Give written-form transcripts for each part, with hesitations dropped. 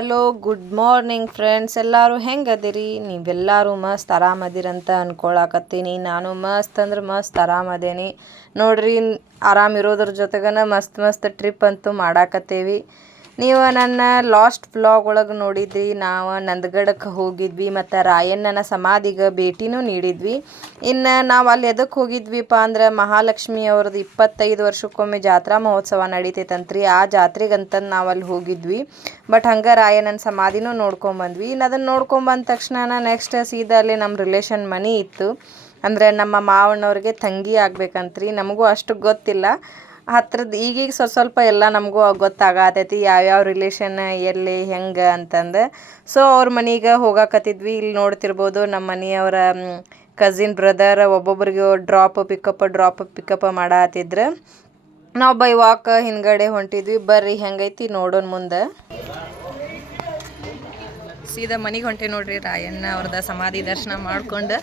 Hello good morning friends. ಎಲ್ಲರೂ ಹೆಂಗದಿರಿ? ನೀವೆಲ್ಲರೂ ಮಸ್ತ್ ಆರಾಮದಿರಂತ ಅನ್ಕೊಳಕತ್ತೀನಿ. ನಾನು ಮಸ್ತ್ ಅಂದ್ರೆ ಮಸ್ತ್ ಆರಾಮದೇನಿ ನೋಡ್ರಿ. ಆರಾಮಿರೋದ್ರ ಜೊತೆಗನ ಮಸ್ತ್ ಟ್ರಿಪ್ ಅಂತೂ ಮಾಡಾಕತ್ತೇವಿ. ನೀವು ನನ್ನ ಲಾಸ್ಟ್ ವ್ಲಾಗ್ ಒಳಗೆ ನೋಡಿದ್ರಿ. ನಾವು ನಂದಗಡಕ್ಕೆ ಹೋಗಿದ್ವಿ ಮತ್ತು ರಾಯಣ್ಣನ ಸಮಾಧಿಗೆ ಭೇಟಿನೂ ನೀಡಿದ್ವಿ. ಇನ್ನು ನಾವು ಅಲ್ಲಿ ಎದಕ್ಕೆ ಹೋಗಿದ್ವಿಪ್ಪ ಅಂದ್ರೆ ಮಹಾಲಕ್ಷ್ಮಿ ಅವ್ರದ್ದು 25 ವರ್ಷಕ್ಕೊಮ್ಮೆ ಜಾತ್ರಾ ಮಹೋತ್ಸವ ನಡೀತೈತಂತ್ರಿ. ಆ ಜಾತ್ರೆಗಂತಂದು ನಾವು ಅಲ್ಲಿ ಹೋಗಿದ್ವಿ. ಬಟ್ ಹಂಗೆ ರಾಯಣ್ಣನ ಸಮಾಧಿನೂ ನೋಡ್ಕೊಂಬಂದ್ವಿ. ಇನ್ನು ಅದನ್ನು ನೋಡ್ಕೊಂಬಂದ ತಕ್ಷಣ ನೆಕ್ಸ್ಟ್ ಸೀದಾ ಅಲ್ಲಿ ನಮ್ಮ ರಿಲೇಷನ್ ಮನೆ ಇತ್ತು. ಅಂದರೆ ನಮ್ಮ ಮಾವಣ್ಣವ್ರಿಗೆ ತಂಗಿ ಆಗ್ಬೇಕಂತ್ರಿ. ನಮಗೂ ಅಷ್ಟು ಗೊತ್ತಿಲ್ಲ, ಹತ್ರದ ಈಗೀಗ ಸ್ವಲ್ಪ ಎಲ್ಲ ನಮಗೂ ಗೊತ್ತಾಗತೈತಿ ಯಾವ್ಯಾವ ರಿಲೇಷನ್ ಎಲ್ಲಿ ಹೆಂಗೆ ಅಂತಂದು. ಸೊ ಅವ್ರ ಮನೆಗೆ ಹೋಗಾಕತ್ತಿದ್ವಿ. ಇಲ್ಲಿ ನೋಡ್ತಿರ್ಬೋದು ನಮ್ಮ ಮನೆಯವರ ಕಸಿನ್ ಬ್ರದರ್ ಒಬ್ಬೊಬ್ರಿಗೆ ಡ್ರಾಪ್ ಪಿಕಪ್ ಮಾಡತ್ತಿದ್ರು. ನಾವು ಬೈ ವಾಕ್ ಹಿಂದ್ಗಡೆ ಹೊಂಟಿದ್ವಿ. ಬರ್ರಿ ಹೆಂಗೈತಿ ನೋಡೋಣ ಮುಂದೆ. ಸೀದಾ ಮನೆಗೆ ಹೊಂಟೆ ನೋಡ್ರಿ. ರಾಯಣ್ಣ ಅವ್ರದ ಸಮಾಧಿ ದರ್ಶನ ಮಾಡ್ಕೊಂಡು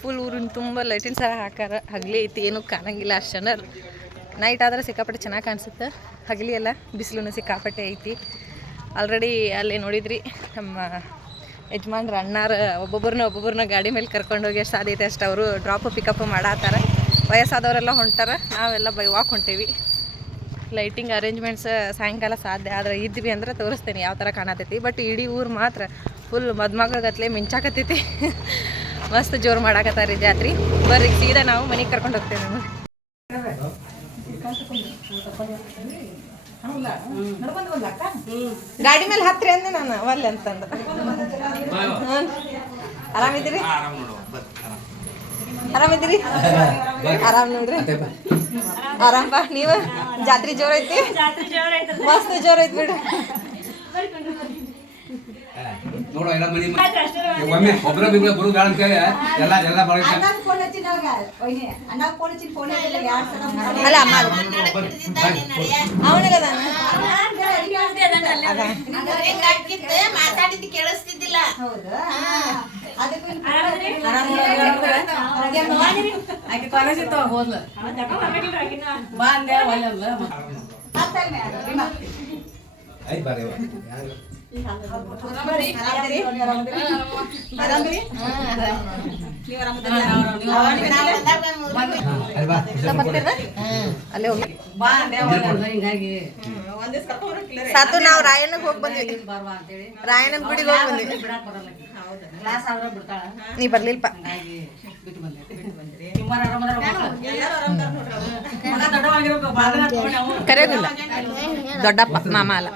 ಫುಲ್ ಊರಿನ ತುಂಬ ಲೈಟಿನ ಸಹ ಹಾಕಾರ. ಹಗಲಿ ಐತಿ, ಏನೂ ಕಾಣಂಗಿಲ್ಲ ಅಷ್ಟು ಜನ. ನೈಟ್ ಆದ್ರೆ ಸಿಕ್ಕಾಪಟ್ಟೆ ಚೆನ್ನಾಗಿ ಕಾಣಿಸುತ್ತೆ. ಹಗಲಿ ಎಲ್ಲ ಬಿಸಿಲು ಸಿಕ್ಕಾಪಟ್ಟೆ ಐತಿ. ಆಲ್ರೆಡಿ ಅಲ್ಲಿ ನೋಡಿದ್ರಿ ನಮ್ಮ ಯಜಮಾನ್ರ ಅಣ್ಣಾರ ಒಬ್ಬೊಬ್ಬರನ್ನ ಗಾಡಿ ಮೇಲೆ ಕರ್ಕೊಂಡು ಹೋಗಿ ಎಷ್ಟು ಸಾಧ್ಯತೆ ಅಷ್ಟು ಅವರು ಡ್ರಾಪ್ ಪಿಕಪ್ ಮಾಡತ್ತಾರ. ವಯಸ್ಸಾದವರೆಲ್ಲ ಹೊಂಟಾರ, ನಾವೆಲ್ಲ ಬೈ ವಾಕ್ ಹೊಂಟೇವಿ. ಲೈಟಿಂಗ್ ಅರೇಂಜ್ಮೆಂಟ್ಸ್ ಸಾಯಂಕಾಲ ಸಾಧ್ಯ ಆದರೆ ಇದ್ವಿ ಅಂದ್ರೆ ತೋರಿಸ್ತೇನೆ ಯಾವ ಥರ ಕಾಣತೈತಿ. ಬಟ್ ಇಡೀ ಊರು ಮಾತ್ರ ಫುಲ್ ಮದುಮಗಗತ್ಲೆ ಮಿಂಚಾಕತ್ತೈತಿ. ಮಸ್ತ್ ಜೋರು ಮಾಡಾಕತ್ತಾರೆ ರೀ ಜಾತ್ರೆ. ಬರ್ರಿ ಸೀದಾ ನಾವು ಮನೆಗೆ ಕರ್ಕೊಂಡು ಹೋಗ್ತೇವೆ. ಗಾಡಿ ಮೇಲೆ ಹತ್ರಿ ಅಂದೆ ನಾನು ಒಲ್ಲೆ ಅಂತಂದು. ಆರಾಮಿದ್ದೀರಿ? ಆರಾಮಿದ್ದೀರಿ? ಆರಾಮ್ ನೋಡ್ರಿ. ಆರಾಮ್ ಬಾ. ನೀವು ಜಾತ್ರೆ ಜೋರ್ ಐತಿ? ಮಸ್ತ್ ಜೋರ್ ಐತಿ ಬಿಡ್ರಿ. ಅಲ್ಲ ಮಾತಾಡಿದ್ದು ಕೇಳಿಸ್ತಿದ್ದಿಲ್ಲ. ಅಲ್ಲೇ ಹೋಗಿ ಸಾತು. ನಾವು ರಾಯಣ್ಣಗೆ ಹೋಗಿ ಬಂದ್ವಿ. ರಾಯಣ್ಣನ ಗುಡಿಗೆ ಹೋಗಿ ಬಂದ್ವಿ. ನೀ ಬರ್ಲಿಲ್ಪ. ಕರೆಯೋದಿಲ್ಲ, ದೊಡ್ಡಪ್ಪ ಮಾಮ ಅಲ್ಲ.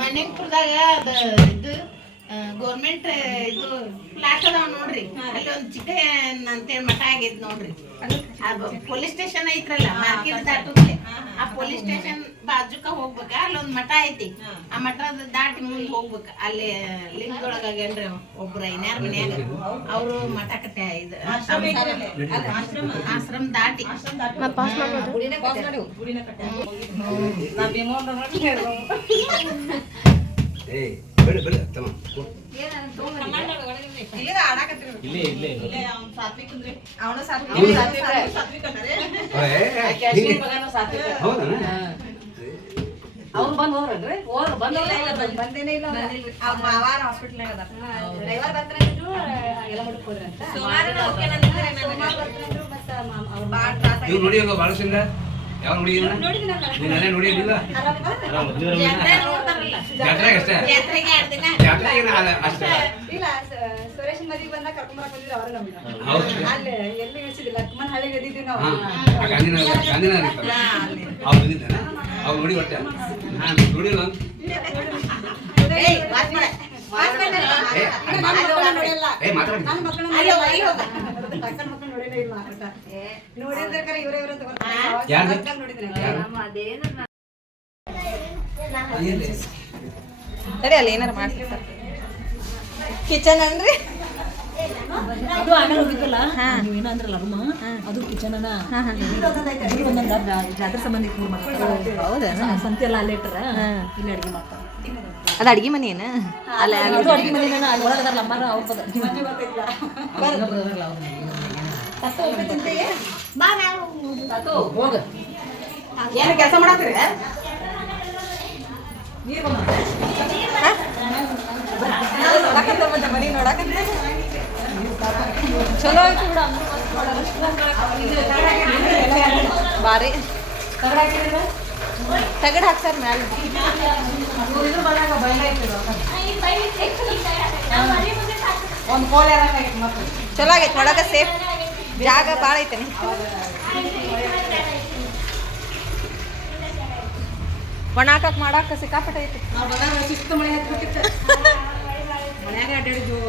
ಮಣಿಪುರದಾಗ ಅದು ಇದು ಗೌರ್ಮೆಂಟ್ ಇದು ಫ್ಲಾಟ್ ಅದಾವ ನೋಡ್ರಿ. ಅಲ್ಲಿ ಒಂದು ಚಿಕನ್ ಅಂತೇಳಿ ಮಠ ಆಗೈತಿ ನೋಡ್ರಿ. ಅದು ಪೊಲೀಸ್ ಸ್ಟೇಷನ್ ಐತ್ರಲ್ಲ, ಮಾರ್ಕೆಟ್ ದಾಟುತ್ತೆ. ಆ ಪೊಲೀಸ್ ಸ್ಟೇಷನ್ ಬಾಜುಕ ಹೋಗ್ಬೇಕ, ಅಲ್ಲೊಂದ್ ಮಠ ಐತಿ. ಆ ಮಠದ ದಾಟಿ ಮುಂದೆ ಹೋಗ್ಬೇಕ. ಅಲ್ಲಿ ಲಿಂಗದೊಳಗೇನ್ರಿ ಒಬ್ರು ಐನ್ಯಾರ ಮನ್ಯಾಗ ಅವರು ಮಠ ಕಟ್ಟ ಇದು ಆಶ್ರಮ ದಾಟಿ ಅವ್ರು ಬಂದ್ ಹೋದ್ರಲ್ರಿ? ಬಂದೇನೇ ಇಲ್ಲ. ಹಾಸ್ಪಿಟಲ್ ಸುರೇಶ್ ಮದಿಗೆ ಬಂದಾಗ ಕರ್ಕೊಂಡ್ ಬಂದಿದ್ರು. ಅವ್ರ ಅಲ್ಲಿ ಎಲ್ಲಿ ಇಳಿಸಿದಿಲ್ಲ, ಲಕ್ಷ್ಮಣ ಹಳ್ಳಿಗೆ ಎದ್ದಿದ್ವಿ ನಾವು. ಸರಿ, ಅಲ್ಲಿ ಏನಾರು ಮಾಡ್ತಿರ್ತಾರೆ. ಕಿಚನ್ ಅನ್ರಿ ಅದು ಆಮೇಲೆ ಹೋಗಿತ್ತಲ್ಲ, ನೀವೇನೋ ಅಂದ್ರಲ್ಲ ರೂಮ್, ಅದು ಕಿಚನ್ ಜಾತ್ರೆ ಸಂಬಂಧಿಕ. ಹೌದಾ? ಸಂತೆ ಎಲ್ಲ ಅಲ್ಲೇ ಇಟ್ಟರ ಇಲ್ಲಿ ಅಡುಗೆ ಮಾಡ್ತಾರೆ. ಅದು ಅಡ್ಗೆ ಮನೆ ಏನು ಅಲ್ಲ ಅದು ಅಡುಗೆ ಮನೆ ಅಲ್ಲಿ ಒಳಗದಾರಲ್ಲ ಅಮ್ಮಾರ ಅವ್ರು ಹೋಗ ಏನು ಕೆಲಸ ಮಾಡತ್ತೀರಿ ಮನೆ ನೋಡಕ ಚಲೋ ಆಯ್ತು ಬಿಡ ಬಾರಿ ತಗಡ್ ಹಾಕ್ಸಾರ ಮ್ಯಾಲ ಒಂದು ಕೋಲ್ ಚಲೋ ಆಗೈತೆ ಒಳಗ ಸೇಫ್ ಜಾಗ ಭಾಳ ಐತೆ ಒಣಾಕಕ್ ಮಾಡಾಕ ಸಿಕ್ಕಾಪಟ್ಟೆ ಐತಿ ಶಿಸ್ತು ಮಳೆ ಹತ್ಬಿಟ್ಟಿತ್ತು ಮನ್ಯಾಗ ಅಡ್ಡಾಡಿದ್ವು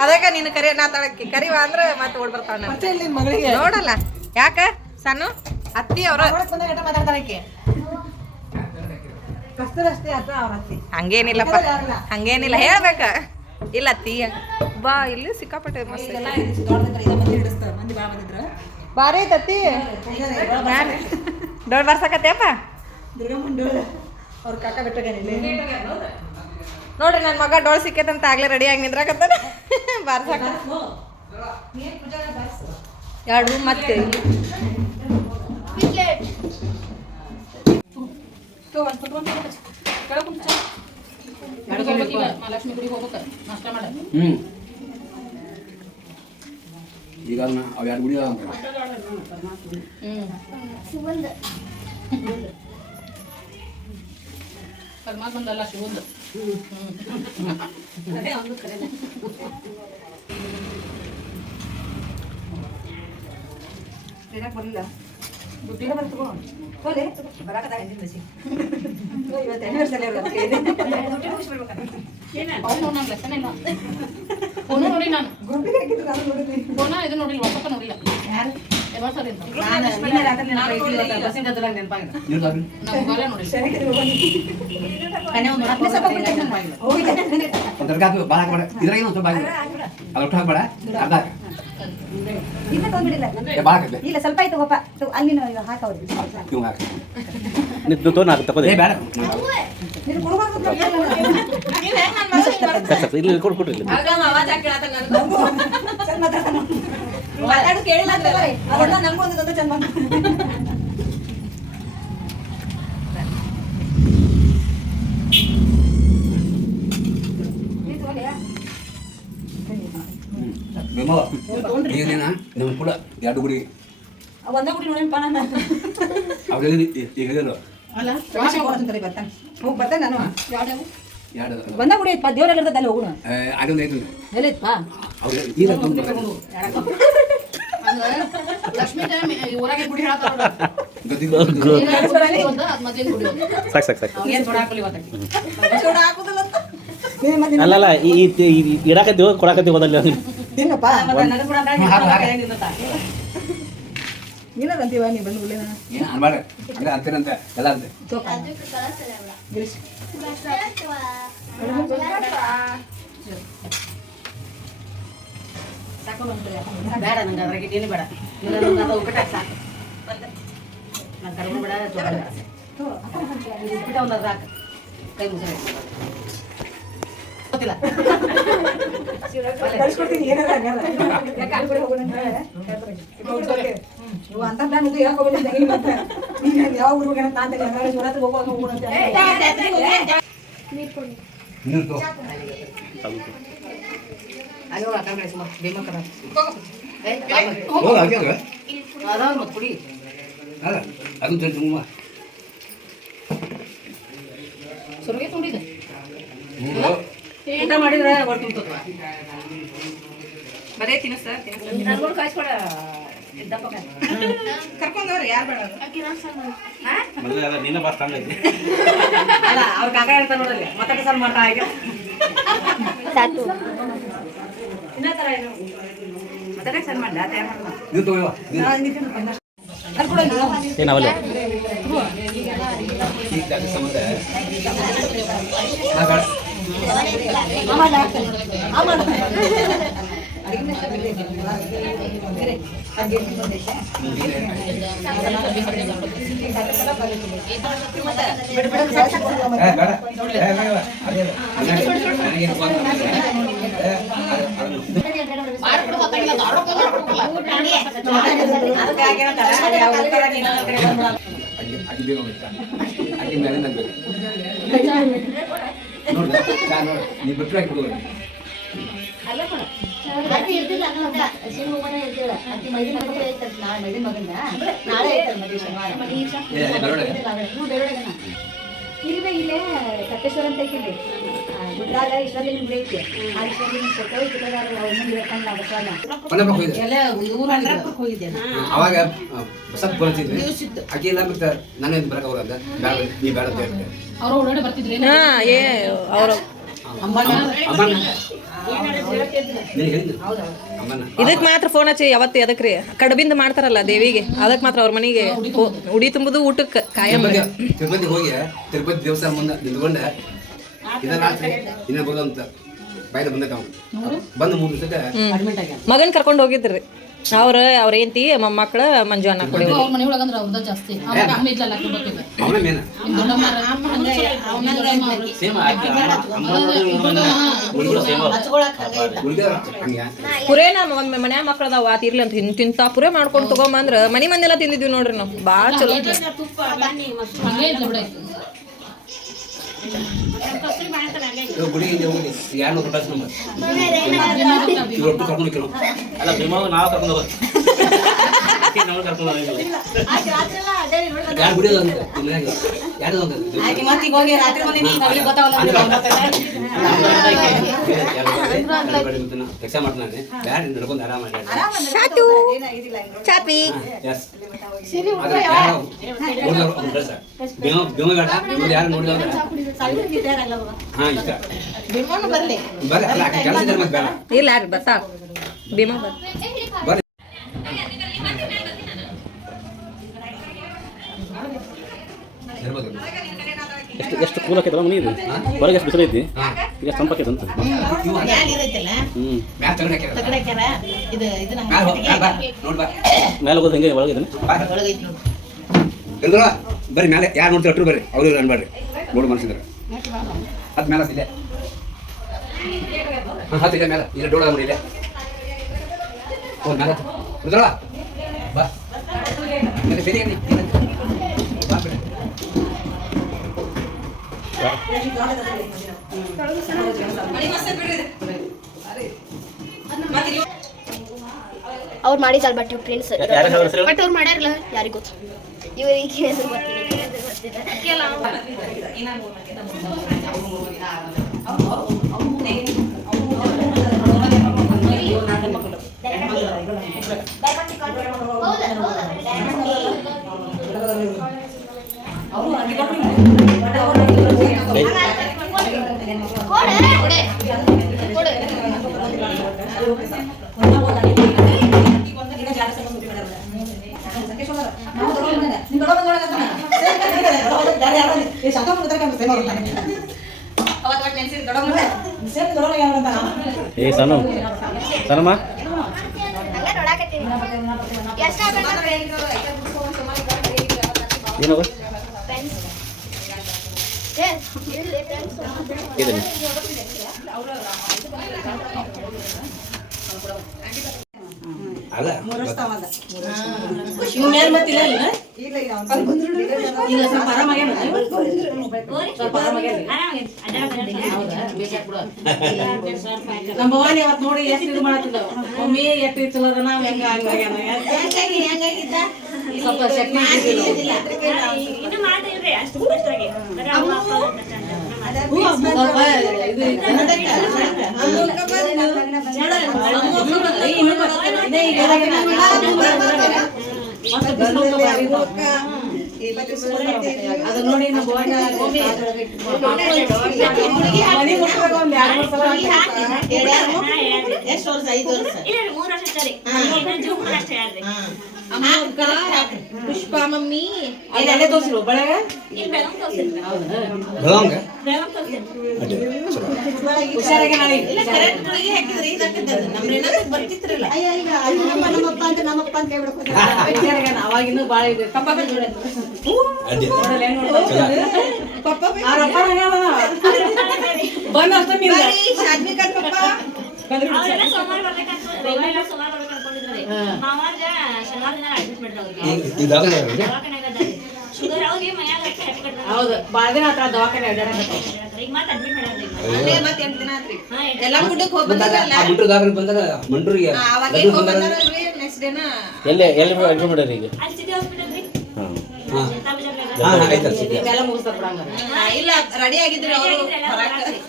ಅದಕ್ಕೆ ನೀನು ಕರಿ ನಾ ತಳಕ್ಕೆ ಕರಿವ ಅಂದ್ರೆ ಮತ್ತೆ ಓಡ್ ಬರ್ತಾವ ಮಗಳಿಗೆ ನೋಡಲ್ಲ ಯಾಕ ಸಣ್ಣ ಅತ್ತಿ ಅವ್ರ ಮಾತಾಡ್ತಾಳೆ ಅಷ್ಟೇ ಅದ ಅವ್ರ ಅತ್ತಿ ಹಂಗೇನಿಲ್ಲಪ್ಪ ಹಂಗೇನಿಲ್ಲ ಹೇಳ್ಬೇಕ ಇಲ್ಲ ಅತ್ತಿ ಬಾ ಇಲ್ಲಿ ಸಿಕ್ಕಾಪಟ್ಟೆ ಮಸ್ತ್ ಮಂದಿ ಭಾಳ ಬಂದಿದ್ರು ಬಾರಿ ಐತತ್ತಿ ಡೋಳ್ ಬರ್ಸಕತ್ತೇಪ್ಪ ಅವ್ರ ಕಾಕ ಬಿಟ್ಟಾಗೇನಿಲ್ಲ ನೋಡ್ರಿ ನನ್ನ ಮಗ ಡೋಳ್ ಸಿಕ್ಕೈತಂತ ಆಗ್ಲೇ ರೆಡಿಯಾಗಿ ನಿಂದ್ರಾಕತ್ತಾನ ಬಾರ್ಸಾಕ ಎರಡು ರೂಮ್ ಮತ್ತೆ ಮಹಾಲಕ್ಷ್ಮಿ ಗುಡಿಗೆ ಹೋಗ್ಬೇಕು ನಾಷ್ಟ ಮಾಡ ಈಗ ಅವು ಯಾರು ಗುಡಿ ಕರ್ಮಾಕ್ ಬಂದಲ್ಲ ಶಿವಂದು ಬರಲಿಲ್ಲ ದುಡ್ಡಿನ ಬಂತು ಬರಾಕದ ಹಿಂದಿನ ಬಸಿ ಇವತ್ತು ಎಣ್ಣೆ ಅವ್ನು ನಂಗೆ ಲೆಕ್ಕನೇ ಇಲ್ಲ ಫೋನು ನೋಡಿ ನಾನು ಗುಂಪಿಗೆ ಹಾಕಿದ್ರು ನಾನು ನೋಡಿದ್ವಿ ಫೋನ ಇದು ನೋಡಿಲ್ಲ ಒಬ್ಬಕ್ಕ ನೋಡಿಲ್ಲ ಯಾರು ಯಾವಾಗ ಸರಿ ನಾನು ನಿನ್ನೆ ರಾತ್ರಿ ನೆನಪಾಗಿತ್ತು ಬಸ್ಸಿನ ಗದ್ದಲಾಗ ನೆನಪಾಗಿಲ್ಲ ನಾವು ಮೊಬೈಲೇ ನೋಡಿಲ್ಲ ಕನ್ಯಾ ಒಂದು ನೋಡಕ್ಕೆ ಸ್ವಲ್ಪ ನೆನಪಾಗಿಲ್ಲ ಒಂದು ತರಕಾರಿ ಭಾಳ ಹಾಕಬೇಡ ಇದ್ರಾಗ ಒಂದು ಸ್ವಲ್ಪ ಹಾಕಿದ್ರೆ ಅದು ಒಟ್ಟು ಹಾಕಬೇಡ ಅರ್ಧ ಹಾಕ ಇಲ್ಲ ತೊಂದ್ಬಿಡಿಲ್ಲ ಭಾಳ ಹಾಕಿದ್ದೆ ಇಲ್ಲ ಸ್ವಲ್ಪ ಆಯ್ತು ಪಾಪ ಅಲ್ಲಿ ಹಾಕವ್ರಿ ಇವ್ ಹಾಕಿ ನೀವು ತೋ ನಾನು ತಗೋದೆ ಏ ಬೇಡ ನೀವು ಕೊಡ್ಬಾರ್ದು ಇಲ್ಲಿ ಕೊಡು ಕೊಡ್ರಿ ಇಲ್ಲಿ ಮಾತಾಡ್ ಕೇಳಿಲ್ಲ ಅಂದ್ರಲ್ಲ ಅದೆಲ್ಲ ನಂಗೂ ಒಂದು ದೊಡ್ಡ ಚಂದ ಬೆಮ್ಮವ ನೀನೇನ ನಮ್ಮ ಕೂಡ ಎರಡು ಗುಡಿ ಒಂದ ಗುಡಿ ನೋಡಿ ಪಾನ ಅವ್ರು ಈಗ ಹೇಳಿದ್ರು ಅಲ್ಲ ಬರ್ತಾನೆ ಹೋಗಿ ಬರ್ತಾನೆ ನಾನು ಎರಡು ಒಂದ ಗುಡಿ ಐತಪ್ಪ ದೇವರೆಲ್ಲ ಅಲ್ಲಿ ಹೋಗೋಣ ಅದೊಂದು ಐದು ಎಲ್ಲೈತಪ್ಪ ಅವ್ರು ಈಗ ತಂದು ಲಕ್ಷ್ಮೀ ಊರಾಗೆ ಗುಡಿ ಹೇಳ್ತಾರ ಗದ್ದಿಗೆ ಅದು ಮಧ್ಯಾಹ್ನ ಗುಡಿ ಸಾಕು ಸಾಕು ಸಾಕು ಏನು ಸೋಡಾ ಹಾಕಲಿ ಅಲ್ಲಲ್ಲ ಈ ಇಡಾಕತ್ತೀವಿ ಕೊಡಾಕತ್ತೀವಿ ಹೋದಲ್ಲಿ ತಿನ್ನಪ್ಪ ನನಗೆ ಕೂಡ ಏನದಂತೀವ ನೀ ಬಂದು ಗುಳ್ಳಿನ ಏನು ಅನ್ಬೇಡ ಹಂಗೆ ಅಂತೀರಂತೆ ಎಲ್ಲ ಅಂತೆ ಬೇಡ ನಂಗೆ ಅದ್ರಾಗ ಏನು ಬೇಡ ಇಲ್ಲ ಅದು ಉಪ್ಪಿಟ್ಟು ಹಾಕಿ ಸಾಕು ನಂಗೆ ಕಡಿಮೆ ಬೇಡ ಉಪ್ಪಿಟ್ಟು ಒಂದು ಅದ್ರ ಹಾಕು ಕೈ ಮುಗಿಸ ಗೊತ್ತಿಲ್ಲ ಕಳ್ಸ್ಕೊಡ್ತೀನಿ ಏನಾರ ನೀವು ಅಂತ ಪ್ಲಾನ್ ಇದು ಯಾಕೆ ಹೋಗ್ಬಿಟ್ಟು ಯಾವ ಊರಿಗೆ ಅಂತ ಶಿವರಾತ್ರಿ ಹೋಗೋದು ಹೋಗೋಣ ಅಂತ ನೀರು ತಗೋ. ಅಯ್ಯೋ ಅಕ್ಕ ಕಡೆ ಸುಮ್ಮ ಬೇಮಕ್ಕದ ಹೋಗು, ಹಾಗೆ ಹೋಗು. ಅದಾವ ಮತ್ತೆ ಕುಡಿ ಅಲ್ಲ ಅದು ತಂದು ತುಂಬ ಸುರಗೆ ತುಂಬಿದೆ ಊಟ ಮಾಡಿದ್ರೆ ಹೊಟ್ಟೆ ತುಂಬುತ್ತದ ಬರೇ ತಿನ್ನಿಸ ನನ್ಗಳು ಕಾಯಿಸ್ಕೊಡ ದಪ್ಪ ಕರ್ಕೊಂಡವ್ರಿ ಯಾರು ಬೇಡ ಮೊದಲೇ ನೀನೇ ಬಾ ಸ್ಟ್ರಾಂಗ್ ಐತಿ ಅಲ್ಲ ಅವ್ರ ಕಾಕ ಹೇಳ್ತಾರೆ ನೋಡಲ್ಲ ಮತ್ತೆ ಸರ್ ಮಾಡ್ತಾ ಈಗ ಇನ್ನ ತರ ಏನು ಮತ್ತೆ ಸರ್ ಮಾಡ್ದ ತಯಾರು ಮಾಡ್ದ ನೀರು ತಗೋ ನೀರು ಏನಾವಲ್ಲ ಈಗ ಜಾತಿ ಸಂಬಂಧ ಹಾಂ ಬೇಡ ಅಕ್ಕಿ ಬೇಗ ಅಕ್ಕಿ ಮೇಲೆ ನೋಡ್ದ ನೋಡು ನೀ ಬಿಟ್ಟರೆ ಹಾಕಿ ಬಿಡೋದು ಇಲ್ಲೇ ಸತ್ಯೇಶ್ವರ ಅಂತ ಐತಿಲ್ರಿ ಗುಡ್ಡಾಗ ಈಶ್ವರ್ಲಿ ನಿಮ್ಗೆ ಐತಿ ಆ ಈಶ್ವರ್ಲಿ ನಿಮ್ಗೆ ಕೊಟ್ಟೋ ಇಟ್ಕೋದಾರ ಅವ್ರ ಮುಂದೆ ಇರ್ಕೊಂಡು ಅವಾಗ ಬಸಪ್ಪ ಬರ್ತಿದ್ವಿ ಅಕ್ಕಿ ಎಲ್ಲ ಮತ್ತೆ ನನ್ನ ಬರಕ ಅವ್ರಂದ ಬೇಡ ನೀ ಬೇಡ ಅಂತ ಹೇಳ್ತಾರೆ ಅವ್ರು ಒಳಗಡೆ ಬರ್ತಿದ್ರಿ ಹಾಂ ಏ ಅವರು ಇದಕ್ಕೆ ಮಾತ್ರ ಫೋನ್ ಹಚ್ಚಿ ಯಾವತ್ತು ಎದಕ್ಕೆ ರೀ ಕಡಬಿಂದ ಮಾಡ್ತಾರಲ್ಲ ದೇವಿಗೆ ಅದಕ್ಕೆ ಮಾತ್ರ ಅವ್ರ ಮನೆಗೆ ಉಡಿ ತುಂಬುದು ಊಟಕ್ಕೆ ಕಾಯಂ. ತಿರುಪತಿಗೆ ಹೋಗಿ ತಿರುಪತಿ ದೇವಸ್ಥಾನ ಮುಂದೆ ನಿಂತ್ಕೊಂಡೆ ಇದ ರಾತ್ರಿ ಇನ್ನೇ ಬರೋದಂತ ಬಾಯಿಲೆ ಬಂದಕ್ಕೆ ಅವ್ನು ಬಂದು 3 ದಿವಸಕ್ಕೆ ಮಗನ್ ಕರ್ಕೊಂಡು ಹೋಗಿದ್ರಿ ಅವ್ರ ಹೆಂಡತಿ ಮೊಮ್ಮಕ್ಳು ಮಂಜು ಅನ್ನ ಕೊಡಿ ಅವ್ರ ಮನೆ ಒಳಗಂದ್ರೆ ಅವ್ರದ ಜಾಸ್ತಿ ಅವಾಗ ಅಮ್ಮ ಇದ್ಲಲ್ಲ ಅಕ್ಕಿ ಬರ್ತಿದ್ದೆ ಅವನೇ ಮೇನ ಪುರೇ ನಮ್ಮ ಮನ್ಯಾಗ ಮಕ್ಳು ಅದಾವ ಆತ ಇರ್ಲಿ ಅಂತ ತಿಂತ ಪುರೇ ಮಾಡ್ಕೊಂಡು ತಗೊಂಬಂದ್ರ ಮಂದಿಯೆಲ್ಲ ತಿಂದಿದ್ವಿ ನೋಡ್ರಿ ನಾವು ಭಾಳ ಚಲೋ. ಹಂಗೆ ಇದ್ಲ ಬಿಡ ಗುಡಿಗೆ ಹೋಗಿ ಯಾರು ಊಟ ನಂಬರ್ ಇವತ್ತು ಕರ್ಕೊಂಡು ಅಲ್ಲ ಭೀಮಾಗ ನಾವು ಕರ್ಕೊಂಡು ಹೋಗೋದು ನಾವು ಕರ್ಕೊಂಡು ಹೋಗಿಲ್ಲ ಯಾರು ಗುಡಿಯೋದು ಅಂತ ಮನ್ಯಾಗ ಯಾರು ಕೆಲಸ ಮಾಡ್ತಾನೆ ಯಾರು ನಡ್ಕೊಂಡು ಆರಾಮ ಚಾಪಿ ಭೀಮ ಬೇಡ ಯಾರು ನೋಡಿದ ಹಾ ಇಷ್ಟ ಬರ್ಲಿ ಬರ್ರಿ ಅಲ್ಲ ಕೆಲಸ ಇದ್ರೆ ಮತ್ತೆ ಬೇಡ ಇಲ್ಲ ರೀ ಬತ್ತಾ ಭೀಮಾ ಬರ್ರಿ ಎಷ್ಟು ಕೂಲ್ ಆಕೈತಲ್ಲ ಮನಿ ಇದು ಹೊರಗೆ ಎಷ್ಟು ಬಿಸಿಲು ಐತಿ ಈಗ ಸಂಪರ್ಕ ಅಂತ ಮ್ಯಾಲ ಇರೈತಲ್ಲ ಮ್ಯಾಲ ತಗಡ ಹಾಕ್ಯಾರ ತಗಡ ಹಾಕ್ಯಾರ ಇದು ಇದನ್ನ ಮ್ಯಾಲ ನೋಡ್ ಬಾ ಮೇಲೆ ಹೋಗೋದು ಹೆಂಗೆ ಒಳಗಿದೆ ಒಳಗೈತಿ ನೋಡು ಎಲ್ರ ಬರ್ರಿ ಮೇಲೆ ಯಾರು ನೋಡ್ತೀವಿ ಅಟ್ರು ಬರ್ರಿ ಅವ್ರು ಅನ್ಬಾರ್ರಿ ನೋಡು ಮನಸ್ಸಿದ್ರೆ ಹತ್ತು ಮೇಲೆ ಇಲ್ಲೇ ಹಾಂ ಹತ್ತು ಇಲ್ಲ ಮೇಲೆ ಇಲ್ಲ ಡೋಳ ಮಾಡಿ ಇಲ್ಲೇ ಓ ಮೇಲೆ ಉದ್ರಳ ಬಾ ಮತ್ತೆ ಬೇರೆ ಬಾ ಬಿಡಿ ಅವ್ರು ಮಾಡಿದಲ್ಲ ಬಟ್ ಇವ್ರ ಫ್ರೆಂಡ್ಸ್ ಯಾರು ಬಟ್ ಅವ್ರು ಮಾಡ್ಯಾರಲ್ಲ ಯಾರಿಗೂ ಗೊತ್ತು ಇವರಿಗೆ ಹೆಸರು ಗೊತ್ತಿಲ್ಲ ಏ ಸಣ್ಣ ಸಣ್ಣಮ್ಮ ಏನದು ಇದನ್ನ ಅಲ್ಲ ನಮ್ಮ ಭವಾನಿ ಅವತ್ತು ನೋಡಿ ಎಷ್ಟು ಇದು ಮಾಡತ್ತಿದ್ದ ಮಮ್ಮಿ ಎಷ್ಟು ಚಲೋದ ನಾವ್ ಹೆಂಗ ಹೆಂಗಾಗಿದ್ದ ಸ್ವಲ್ಪ ಶಕ್ತಿ ಅದು ನೋಡಿ ನಮ್ಮ ಭವಾನಿ ಎಷ್ಟು ವರ್ಷ 5 ವರ್ಷ ಇಲ್ಲ 3 ವರ್ಷ ಸರಿ ಜೂನ್ ಅಷ್ಟೇ ಆದ್ರೆ ಹಾಕ್ರಿ ಪುಷ್ಪಾ ಮಮ್ಮಿ ಅಲ್ಲೇ ತೋರಿಸಿರು ಬೆಳಗ್ಗೆ ಬೆಳವಂಗ ಹುಷಾರಾಗಿ ನಾಳೆ ಇಲ್ಲ ಕರೆಕ್ಟ್ ಗುಳಿಗೆ ಹಾಕಿದ್ರಿ ಇದಾಕತ್ತದ ನಮ್ಮ ರೇಣಾಕ್ ಬರ್ತಿತ್ರಲ್ಲ ಅಯ್ಯ ಈಗ ಅಲ್ಲಿ ನಮ್ಮಪ್ಪ ಅಂತ ಹೇಳ್ಬಿಡ್ಕೊ ಹುಷಾರಾಗಿ ಅವಾಗಿನ್ನೂ ಭಾಳ ಇದೆ ಕಪ್ಪ ನೋಡಲ್ಲ ಹೆಂಗ್ ನೋಡ್ತಾರೆ ಪಪ್ಪ ಬಂದ ಅಷ್ಟ ನಿಂದ ಶಾದ್ಮಿ ಕರ್ ಪಪ್ಪ ಹೌದು ಭಾಳ ದಿನ ಆತ್ರ ದವಾಖಾನೆ ಅಡ್ಡಾಡಕತ್ತಾವ ಅಲ್ಲೇ ಮತ್ತೆ 8 ದಿನ ಆತ್ರಿ ಎಲ್ಲ ಗುಡ್ಡಕ್ಕೆ ಹೋಗಿ ಬಂದಿರಲ್ಲ ಮಂಡ್ರು ದಾಖಲೆ ಬಂದಾಗ ಮಂಡ್ರಿಗೆ ಅವಾಗ ಲಡ್ಡು ಹೋಗಿ ಬಂದಾಗ ಬಂದಾರಲ್ರಿ ನೆಕ್ಸ್ಟ್ ಡೇನ ಎಲ್ಲಿ ಅಡ್ಮಿಟ್ ಮಾಡ್ಯಾರ ಈಗ ಹಾಂ ಆಯ್ತು ಸಿದ್ಧ ಇವೆಲ್ಲ ಮುಗಿಸ್ತಾರ ಬಿಡಂಗ ಇಲ್ಲ ರೆಡಿ ಆಗಿದ್ರಿ ಅವರು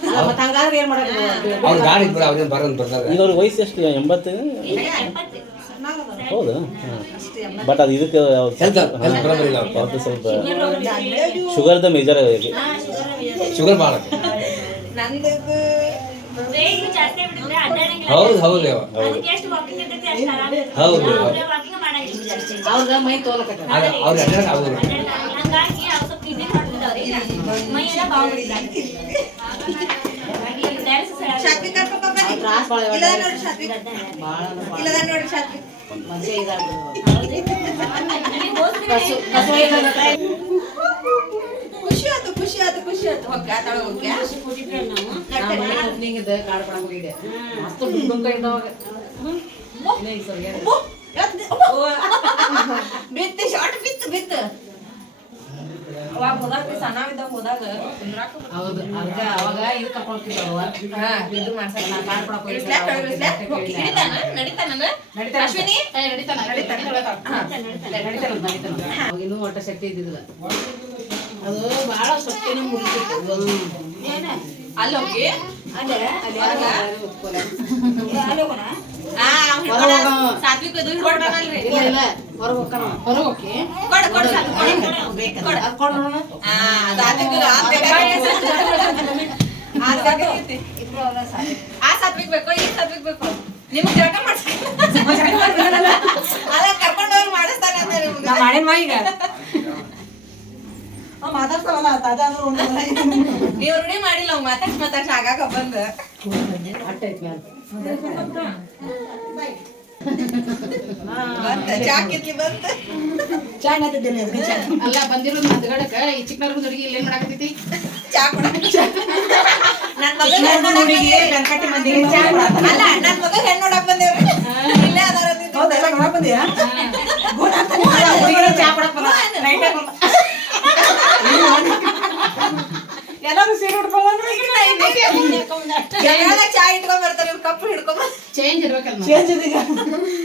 ಅಲ್ಲ ಮತ್ತೆ ಹಂಗಾದ್ರೆ ಏನ್ ಮಾಡೋದು ಅವ್ರ ಗಾಡಿ ಬಿಡ ಅವ್ರೇನು ಬರೋದು ಬರ್ತಾರೆ ಈಗ ಅವ್ರ ವಯಸ್ಸು ಎಷ್ಟು 80? ಹೌದಾ ಹಾಂ ಬಟ್ ಅದು ಇದಕ್ಕೆ ಹೆಲ್ತ್ ಬರೋಬರ್ ಇಲ್ಲ ಅವ್ರು ಅದು ಸ್ವಲ್ಪ ಶುಗರ್ದ ಮೇಜರ್ ಆಗಿ ಶುಗರ್ ಭಾಳ ನಂದು ಹೌದು ಹೌದು ಯಾವ ಹೌದು ಅವ್ರದ ಮೈ ತೋಲಕತ್ತ ಅವ್ರು ಅಡ್ಡಾಡಕ್ಕೆ ಆಗೋದಿಲ್ಲ ಶಾತ್ವಿಕ್ ಕರ್ ಪಪ್ಪ ಬನ್ನಿ ತ್ರಾಸ ಭಾಳ ಇಲ್ಲ ನೋಡಿ ಶಾತ್ವಿಕ್ ಇಲ್ಲ ನೋಡಿ ಶಾತ್ವಿಕ್ ಮನುಷ್ಯ ಕಸು ಖುಷಿ ಆಯ್ತು ಹೋಗ್ಯಾ ತಳ ಹೋಗ್ಯಾ ಓಪನಿಂಗ್ ಇದೆ ಕಾರ್ಡ್ ಕೊಡಕ್ ಹೋಗಿದ್ದೆ ಮಸ್ತ್ ಡುಂಕ ಇದ್ದವಾಗ ಬಿತ್ತು ಶಾರ್ಟ್ ಬಿತ್ತು ಅವಾಗ ಹೋದಾಗ ಸಣ್ಣವಿದ್ದಾಗ ಹೋದಾಗ ಹೌದು ಅದಕ್ಕೆ ಅವಾಗ ಇದು ಕರ್ಕೊಂಡ್ತಿದ್ದವ ಇದು ಮಾಡ್ಸಕ್ ನಾ ಕಾರ್ಡ್ ಕೊಡಕ್ ನಡೀತಾನ ಅಶ್ವಿನಿ ಅವಾಗ ಇನ್ನೂ ಒಟ್ಟ ಶಕ್ತಿ ಇದ್ದಿದ್ದಿಲ್ಲ ಅದು ಬಹಳ ಶಕ್ತಿನೂ ಮುಗಿತಿತ್ತು ಅಲ್ಲಿ ಹೋಗಿ ಸಾತ್ವಿಕ್ ಇದು ಹೊರಡೋಣಲ್ರಿ ಇಲ್ಲ ಹೊರಗೆ ಹೋಗ್ತಾನ ಹೊರಗೆ ಹೋಗಿ ಕೊಡು ಆ ಸಾತ್ವಿಕ್ ಬೇಕು ಈ ಸಾತ್ವಿಕ್ ಬೇಕು ನಿಮ್ಗೆ ಜಳಕ ಅದ ಕರ್ಕೊಂಡವ್ರು ಮಾಡಿಸ್ತಾನೆ ಅಂತ ನಿಮ್ಗೆ ಮಾಡಿನ ಈಗ ಮಾತಾಡ್ತಾವಲ್ಲ ತಾಜಾ ಅಂದ್ರೆ ನೀವು ರೂಢಿ ಮಾಡಿಲ್ಲ ಅವ್ ಮಾತಾಡ್ಸಿ ಆಗಾಗ ಬಂದು ಅಟ್ಟ ಐತಿ ಮ್ಯಾಲ ಬಂತ ಜಾಕಿತ್ಲಿ ಬಂತ ಚಾ ನತ್ತಿದ್ದೇನೆ ಅದಕ್ಕೆ ಚಾ ಅಲ್ಲ ಬಂದಿರೋದು ಮದ್ಗಡಕ ಈ ಚಿಕ್ಕನವ್ರ ಹುಡುಗಿ ಇಲ್ಲೇನ್ ಮಾಡಾಕತ್ತೈತಿ ಚಾ ಕೊಡ ನನ್ ಮಗ ಗಣಪತಿ ಮಂದಿಗೆ ಚಾ ಅಲ್ಲ ನನ್ ಮಗ ಹೆಣ್ಣು ನೋಡಕ್ ಬಂದೇವ್ರಿ ಇಲ್ಲೇ ಅದಾರ ಹೌದೆಲ್ಲ ನೋಡಕ್ ಬಂದಿಯಾ ಚಾ ಕೊಡಕ್ ಬಂದ ಎಲ್ಲಾರು ಸೀರೆ ಉಟ್ಕೊಂಡ್ಬಂದ್ರೆ ಚಾ ಇಟ್ಕೊಂಡ್ ಬರ್ತಾರೆ ಇವ್ರು ಕಪ್ಪು ಹಿಡ್ಕೊಂಡ್ ಚೇಂಜ್ ಇರ್ಬೇಕಲ್ಲ ಚೇಂಜ್ ಇದೀಗ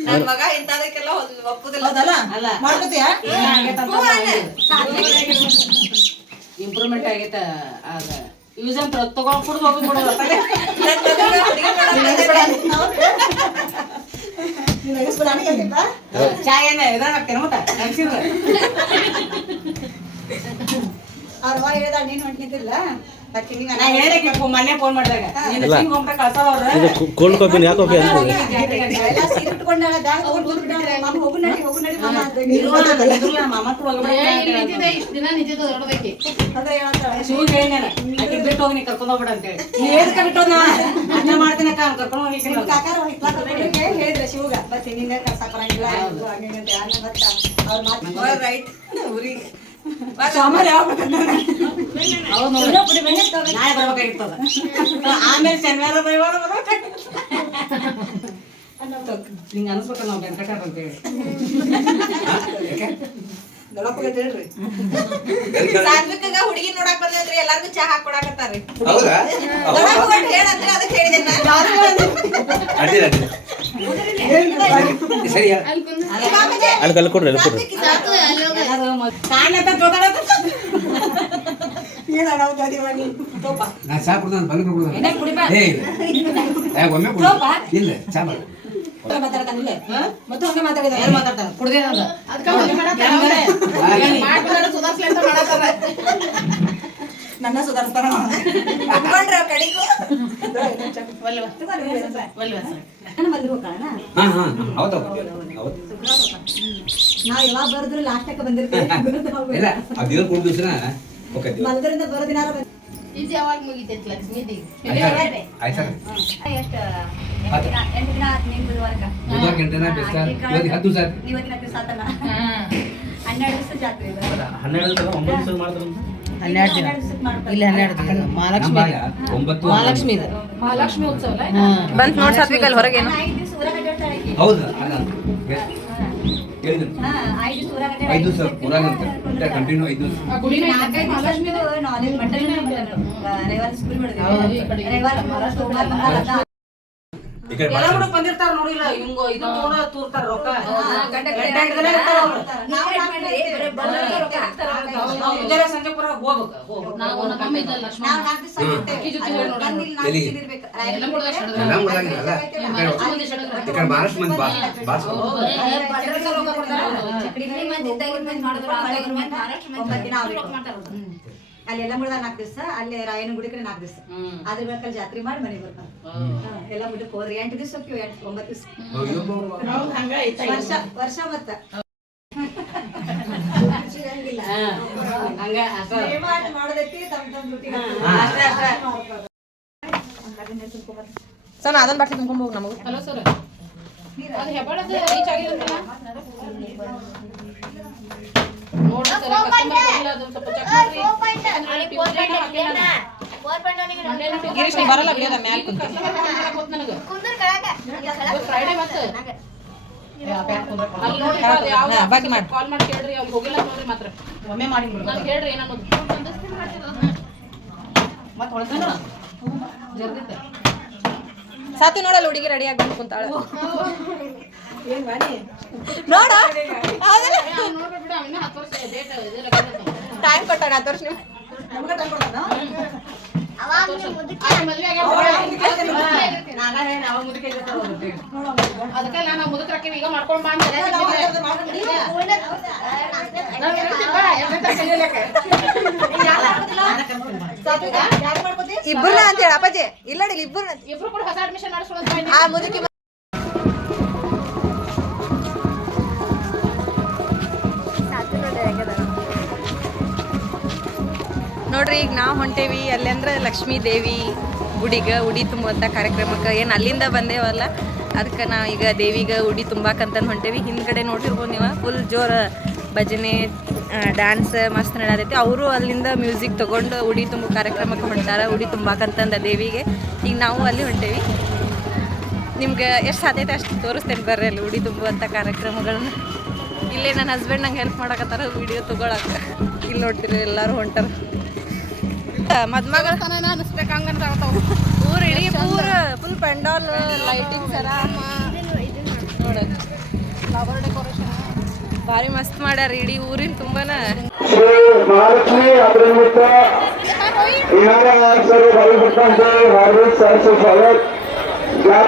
ನನ್ ಮಗ ಇಂಥದಕ್ಕೆಲ್ಲ ಒಪ್ಪುದಿಲ್ಲ ಹೌದಲ್ಲ ಮಾಡ್ಕೊತೀಯಾ ಇಂಪ್ರೂವ್ಮೆಂಟ್ ಆಗೈತ ಆಗ ಯೂಸ್ ಅಂತ ತಗೊಂಡ್ ಕುಡ್ದು ಹೋಗಿ ಬಿಡೋದು ನೀನು ಎಸ್ಬಿಡ ಚಾ ಏನ ಇದಾಗ್ತೇನೆ ಮತ್ತ ನಗ್ಸಿದ್ರ ಅವ್ರ ಅವ್ವ ಹೇಳ್ದ ನೀನ್ ಹೊಂಟಿದ್ದಿಲ್ಲ ಮತ್ತೆ ನಾ ಹೇಳಿದೆ ಮೊನ್ನೆ ಫೋನ್ ಮಾಡಿದಾಗ ನೀನು ಸಿಂಗ್ ಹೋಗ್ತಾ ಕಳ್ಸೋದ್ರ ಇದು ಕೋಲ್ಡ್ ಕಾಫಿ ಯಾಕೆ ಕಾಫಿ ಅಂತ ಎಲ್ಲ ಸೀರೆ ಉಟ್ಕೊಂಡಾಳ ಬ್ಯಾಗ್ ತಗೊಂಡ್ ಕೂತ್ಬಿಟ್ಟಾಳೆ. ಮಾಮ ಹೋಗು ನಡಿ ಮಾಮ ಅಂತ ಮಾಮ ಕೂಡ ದಿನ ನಿಜದ ದೊಡ್ಡದೈತಿ ಅದೇ ಹೇಳ್ತಾಳೆ. ಶಿವ್ ಹೇಳಿನ ಆಕೆ ಬಿಟ್ಟು ಹೋಗಿ ನೀ ಕರ್ಕೊಂಡ್ ಹೋಗ್ಬಿಡ ಅಂತ ಹೇಳಿ ನೀ ಏನ್ ಬಿಟ್ಟು ಅನ್ನ ಮಾಡ್ತೀನಿ ಅಕ್ಕ ಕರ್ಕೊಂಡು ಹೋಗಿ ನಿಮ್ ಕಾಕಾರ ಹೇಳಿದ್ರೆ ಶಿವಗ ಬರ್ತೀನಿ ನಿಂಗೆ ಕರ್ಸಾಕ್ ಬರಂಗಿಲ್ಲ ಇದು ಹಂಗೆ ಹಿಂಗೆ ಅಂತ ಯಾರನ್ನ ಬರ್ತಾ ಅವ್ರ ಮಾತು ರೈಟ್ ಊರಿಗೆ ಸೋಮವಾರ ಯಾವಾಗ ಹೌದು ನೋಡಿ ನಾಳೆ ಬರ್ಬೇಕಾಗಿರ್ತದ ಆಮೇಲೆ ಶನಿವಾರ ರವಿವಾರ ಹಿಂಗ ಅನ್ಸ್ಬೇಕಲ್ಲ ನಾವು ಬೆಂಕಟಾರ ಅಂತ ಹೇಳಿ ದೊಡ್ಡಪ್ಪಗೆ ಹೇಳ್ರಿ ಸಾತ್ವಿಕಗ ಹುಡುಗಿ ನೋಡಕ್ ಬಂದ್ರಿ ಎಲ್ಲಾರ್ಗು ಚಾ ಹಾಕೊಡಾಕತ್ತಾರ್ರಿ ಹೌದಾ ದೊಡ್ಡಪ್ಪ ಹೇಳಂದ್ರೆ ಅದಕ್ಕೆ ಹೇಳಿದೆ ಅಡ್ಡಿಲ್ಲ ಸರಿ ಅಲ್ಲಿ ಕಲ್ ಕೊಡ್ರಿ ಅಲ್ಲಿ ಕೊಡ್ರಿ ಕಾಣ್ಲತ್ತ ಜೋತಾಡತ್ತ ಏನ ನಾವು ಗಾಡಿ ಮಾಡಿ ತೋಪ ನಾ ಚಾ ಕುಡ್ದು ಬಂದು ಏನೇ ಕುಡಿಬಾ ಏ ಇಲ್ಲ ಒಮ್ಮೆ ಕುಡ್ದು ಇಲ್ಲ ಚಾ ಮಾಡು ಮಾತಾಡ್ತಾನಿಲ್ಲ ಮತ್ತು ಹಂಗೆ ಮಾತಾಡಿದ ಏನ್ ಮಾತಾಡ್ತಾರ ಕುಡ್ದೇನದ ನನ್ನ ಸುಧಾರಿಸ್ತಾರ ಒಪ್ಕೊಂಡ್ರ ಕಡೆಗೂ ಒಲ್ವ ನಾನು ಬಂದ್ರು ಹೋಗೋಣ ಹಾಂ ಹಾಂ ಹೌದು ಹೌದು ನಾವು ಯಾವಾಗ ಬರೋದ್ರು ಲಾಸ್ಟಕ್ಕೆ ಬಂದಿರ್ತೀವಿ ಇಲ್ಲ ಆ ದೇವ್ರು ಕೊಡ ದಿವಸನ ಓಕೆ ಮಲ್ದರಿಂದ ಬರೋ ದಿನ ಇದು ಯಾವಾಗ ಮುಗಿತೈತಿ ಲಕ್ಷ್ಮೀದಿ ಆಯ್ತು ಸರ್ ಎಷ್ಟು 8 ದಿನ ನಿಮ್ದು ವರ್ಗ ಬುಧವಾರ ಗಂಟೆನ ಬೆಸ್ಟ್ ಇವತ್ತು 10 ದಿವಸ ಇವತ್ತಿನ ದಿವಸ ಆತನ 12 ದಿವಸ ಜಾತ್ರೆ ಇದೆ 12 ದಿವಸ 9 ದಿವಸ ಮಾಡ್ತಾರೆ 12 ದಿನ ಇಲ್ಲಿ 12 ದಿನ ಮಹಾಲಕ್ಷ್ಮಿ ಮಹಾಲಕ್ಷ್ಮಿ ಇದೆ ಮಹಾಲಕ್ಷ್ಮಿ ಉತ್ಸವ ಬಂತ್ ನೋಡ್ ಸಾತ್ವಿಕಲ್ ಹೊರಗೇನು 5 ದಿವಸ ಊರಾಗ ಅಡ್ಡಾಡ್ತಾಳೆ ಆಕಿ. ಹೌದು ಅಲ್ಲ ಹೇಳಿದ್ರು ಹಾ 5 ದಿವಸ ಊರಾಗ 5 ದಿವಸ ಊರಾಗಂತ ಕಂಟಿನ್ಯೂ 5 ದಿವಸ 4-5 ದಿವಸ ನಾಲೆಜ್ ಮಂಡಳಿ ರವಿವಾರ ಸ್ಕೂಲ್ ಮಾಡಿದ್ವಿ ರವಿವಾರ ಸೋಮವಾರ ಮಂಗಳವಾರ ಈ ಕಡೆ ಎಲ್ಲ ಕೂಡ ಬಂದಿರ್ತಾರ ನೋಡಿಲ್ಲ ಹಿಂಗ ಇದು ಕೂಡ ತೂರ್ತಾರ ರೊಕ್ಕ ನಾವು ಮುಂಜಾನೆ ಸಂಜೆ ಪುರ ಹೋಗ್ಬೇಕು ಎಲ್ಲ ಮುಡ್ದಾಗಿಲ್ಲ ಈ ಕಡೆ ಮಹಾರಾಷ್ಟ್ರ ಮಂದಿ ಬಾಸ್ ಅಲ್ಲಿ ಎಲ್ಲ ಮುಳ್ದ 4 ದಿವಸ ಅಲ್ಲಿ ರಾಯನ ಗುಡಿ ಕಡೆ 4 ದಿವಸ ಅದ್ರ ಬೇಕಾದ್ರೆ ಜಾತ್ರೆ ಮಾಡಿ ಮನೆಗೆ ಬರ್ತಾರೆ ಎಲ್ಲ ಮುಟ್ಟಕ್ಕೆ ಹೋದ್ರಿ 8 ದಿವಸ ಹೋಗ್ತೀವಿ 9 ದಿವಸ ವರ್ಷ ಮತ್ತ ಮಾಡೋದಕ್ಕೆ ತಮ್ಮ ದುಡ್ಡಿ ಸರ್ ಅದನ್ನ ಬಾಟ್ಲಿ ತುಂಬ್ಕೊಂಡು ಹೋಗಿ ನಮಗೆ ಹಲೋ ಸರ್ ಅದು ಹೆಬ್ಬಾಳದ ರೀಚ್ ಆಗಿರುತ್ತಲ್ಲ ನೋಡಿ ಸರ್ ಕಸ್ಟಮರ್ ಇಲ್ಲ ಅದು ಸ್ವಲ್ಪ ಚೆಕ್ ಮಾಡಿ ಗಿರೀಶ್ ನೀ ಬರಲ್ಲ ಬಿಡೋದ ಮ್ಯಾಲ್ ಕಸ್ಟಮರ್ ಗೊತ್ತು ನನಗೆ ಫ್ರೈಡೆ ಮತ್ತೆ ಅಲ್ಲಿ ನೋಡಿ ಅದು ಯಾವ ಬಾಕಿ ಮಾಡಿ ಕಾಲ್ ಮಾಡಿ ಕೇಳ್ರಿ ಅವ್ರಿಗೆ ಹೋಗಿಲ್ಲ ನೋಡ್ರಿ ಮಾತ್ರ ಒಮ್ಮೆ ಮಾಡಿ ನಾನು ಹೇಳ್ರಿ ಏನನ್ನೋದು ಮತ್ತೆ ಹೊಳ್ತಾನ ಜರ್ದಿತ್ತೆ ಸಾತಿ ನೋಡಲ್ಲ ಹುಡುಗಿ ರೆಡಿ ಆಗಿ ಬಂದು ಕುಂತಾಳ ನೋಡ ನೋಡ್ರಿ ಬಿಡ ಇನ್ನ 10 ವರ್ಷ ಡೇಟ್ ಇದೆಲ್ಲ ಟೈಮ್ ಕೊಟ್ಟಾಗ 10 ವರ್ಷ ನೀವು ನಮ್ಗೆ ಟೈಮ್ ಕೊಡ್ತಾನ ಮದುವೆ ಅದಕ್ಕೆ ನಾನು ಮುದುಕರಕ್ಕೆ ಈಗ ಮಾಡ್ಕೊಂಡು ಮಾಡ್ತಾರೆ ಇಬ್ಬರನ್ನ ಅಂತ ಹೇಳಿ ಅಪ್ಪಾಜಿ ಇಲ್ಲ ಇಬ್ಬರನ್ನ ಇಬ್ರು ಕೂಡ ಹೊಸ ಅಡ್ಮಿಷನ್ ಮಾಡಿಸ್ಕೊಳ್ಳೋದು ಆ ಮುದುಕಿ ನೋಡ್ರಿ ಈಗ ನಾವು ಹೊಂಟೇವಿ ಅಲ್ಲಿ ಅಂದ್ರೆ ಲಕ್ಷ್ಮೀ ದೇವಿ ಗುಡಿಗೆ ಉಡಿ ತುಂಬುವಂಥ ಕಾರ್ಯಕ್ರಮಕ್ಕೆ ಏನು ಅಲ್ಲಿಂದ ಬಂದೇವಲ್ಲ ಅದಕ್ಕೆ ನಾವು ಈಗ ದೇವಿಗೆ ಉಡಿ ತುಂಬಾಕಂತಂದು ಹೊಂಟೇವಿ ಹಿಂದ್ಗಡೆ ನೋಡಿರ್ಬೋದು ನೀವು ಫುಲ್ ಜೋರು ಭಜನೆ ಡ್ಯಾನ್ಸ್ ಮಸ್ತ್ ನಡೆದೈತಿ ಅವರು ಅಲ್ಲಿಂದ ಮ್ಯೂಸಿಕ್ ತೊಗೊಂಡು ಉಡಿ ತುಂಬೋ ಕಾರ್ಯಕ್ರಮಕ್ಕೆ ಹೊಂಟಾರ ಉಡಿ ತುಂಬಾಕಂತಂದ ದೇವಿಗೆ ಈಗ ನಾವು ಅಲ್ಲಿ ಹೊಂಟೇವಿ ನಿಮ್ಗೆ ಎಷ್ಟು ಸಾಧ್ಯತೆ ಅಷ್ಟು ತೋರಿಸ್ತೇನೆ ಬರ್ರಿ ಅಲ್ಲಿ ಉಡಿ ತುಂಬುವಂಥ ಕಾರ್ಯಕ್ರಮಗಳನ್ನ ಇಲ್ಲೇ ನನ್ನ ಹಸ್ಬೆಂಡ್ ನಂಗೆ ಹೆಲ್ಪ್ ಮಾಡಕತ್ತಾರ ವಿಡಿಯೋ ತೊಗೊಳಕ್ಕೆ ಇಲ್ಲಿ ನೋಡ್ತೀರಿ ಎಲ್ಲರೂ ಹೊಂಟಾರ ಮದ್ಮಗ ಅನಿಸ್ಬೇಕು ಹಂಗಂತ ಊರು ಇಡೀ ಫುಲ್ ಪೆಂಡಾಲ್ ಲೈಟಿಂಗ್ ಸರ ನೋಡ ಫ್ಲವರ್ ಡೆಕೋರೇಷನ್ ಭಾರಿ ಮಸ್ತ್ ಮಾಡ್ಯಾರ ಇಡೀ ಊರಿನ ತುಂಬಾನ श्री महालक्ष्मी यात्रे निमित्त येणाऱ्या सर्व भाविक भक्तांचे हार्दिक सहर्ष स्वागत. ज्या